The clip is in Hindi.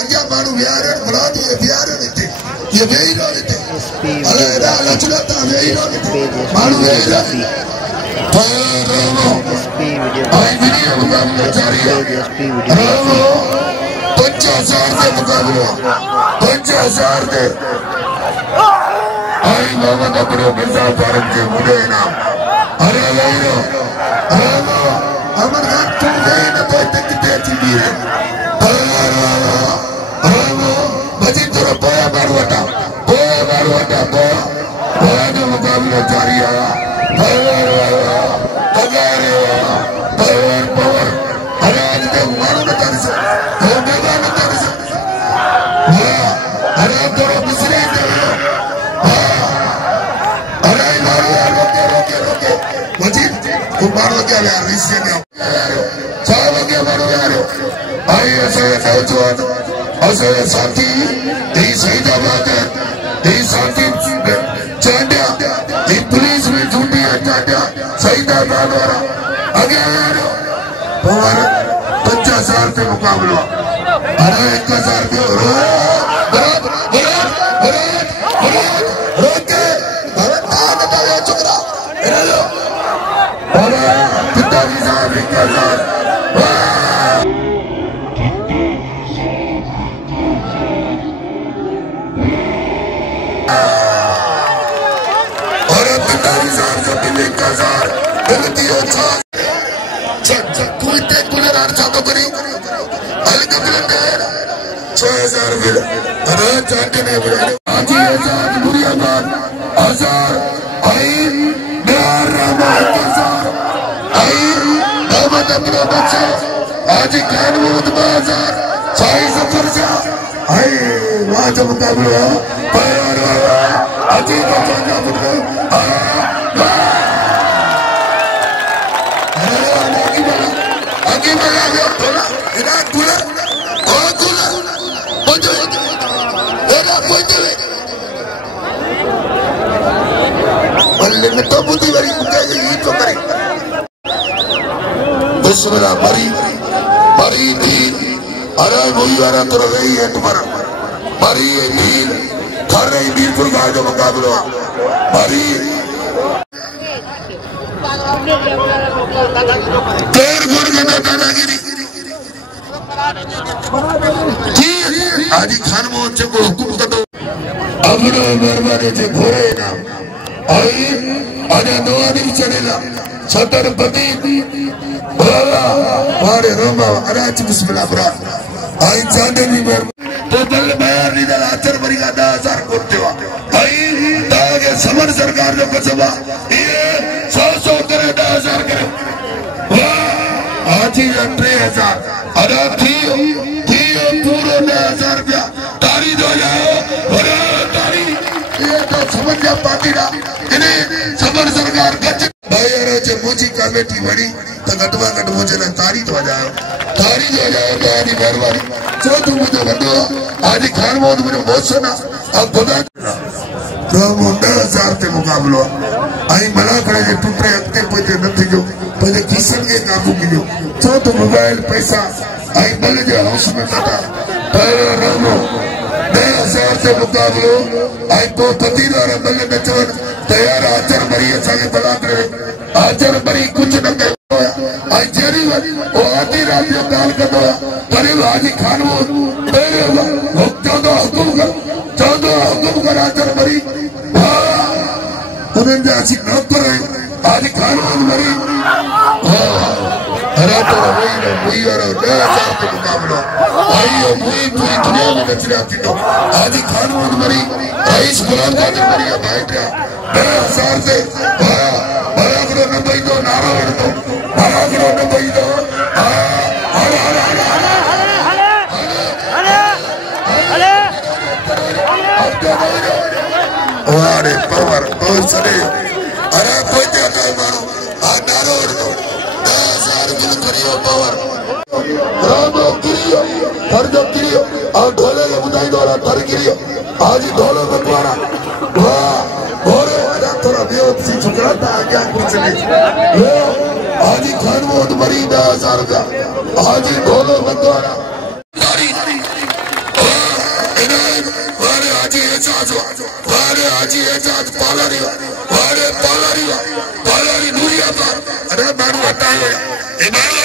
अंजा मानू बिहार मुराद ये बिहार देते ये वेही रो देते अरे रा लचलता वेही रो देते मानू वेही रो आई वीडियो मुकाबला जारी है 50,000 के मुकाबला 50,000 के आई मोहम्मद अब्रो मिर्जा फारूक के मुझे इनाम अरे वेही रो अमर खान तुम वेही न तो तक देती भी है बची तुरा पोया बारवटा पोया का मुकाबला जारी है पवर अरे आज के मारो न तारी से हो बेगा न तारी से अरे तोरा बिसरे अरे मारो यार रोके बची तू मारो क्या यार इससे नहीं चाव के मारो यार आई ऐसे नौजवान ऐसे साथी ये सही बात है ये साथी चांडिया ये पुलिस में झूठी है चांडिया सही बात वाला आगे पवार 50,000 पे मुकाबला अरे 1,000 के रोके चुकरा अरे कितना हिसाब 1,000 आज मुकाबला तो बुद्धि बड़ी तो करे बिस्मिल्लाह मरी थी अरे वही वाला तो रही है तुम्हारा मरी मील कर रही मील पुरगा जो मुकाबला मरी तेर गुण के दादागिरी आज खान मोहन से को हुकुम कर दो अमरो मरमाने से घोरे नाम आई आजा दुआ नहीं चलेगा छत्रपति मारे रोमा अराच बिस्मिल्लाह ब्रा आई चांदे नहीं मर तो दल बयान नहीं दल आचर मरीगा 10,000 कोटे वा आई दागे समर सरकार जो कसबा ये 100 करे 10,000 करे वाह आज ही 3,000 अरे थी पूरो 10,000 रुपया तारी दो जाओ अरे तारी ये तो समझ जा पाती ना इन्हें समर सरकार गच भाई यार जो मुझी कमेटी बड़ी तो घटवा घट मुझे ना तारी तो जाओ तारी मेहरबानी जो तू मुझे बंदो आज खान मोहन मुझे बहुत सुना अब खुदा रामो 10,000 ते मुकाबलो आई मला करे जे टूटे अगते पहुंचे नथी जो पहले किसन के काबू कियो जो तो मोबाइल पैसा आई बल जे हाउस में कटा रामो 10,000 ते मुकाबलो आई को पति वाला बल नचवन तैयार आचर मरी असाके बला करे आचर मरी कुछ न कयो आई जेरी वो आधी रात जो गाल कदो करे हाजी खान वो पहले चौदह हुकुम कर आचर मरी उन्हें जासी नौकर है हाजी खान वो मरी हरा तो वही ना वही वाला 10,000 के मुकाबला आई वो वही पूरी दुनिया में नच रहा थी तो हाजी खान वो मरी रईस गुलाम कादिर मरी बैठ रहा 10,000 से बड़ा करो न भाई दो नारा बढ़ दो बड़ा करो न भाई दो अरे पवर बहुत सरे अरे कोई तो मारो नारा बढ़ दो 10,000 बिल करियो पवर रामो गिरियो हर जो गिरियो और ढोले के बुझाई दोला थर गिरियो आज ढोले बटवारा वाह बोरे अरे थोड़ा बेवसी चुकरा था क्या कुछ नहीं आज खान मोहन मरी 10,000 का आज ढोले बटवारा एजाज वारे हाजी एजाज पालारी वारे पालारी नुरिया पर अरे मारू हटायो ए मारू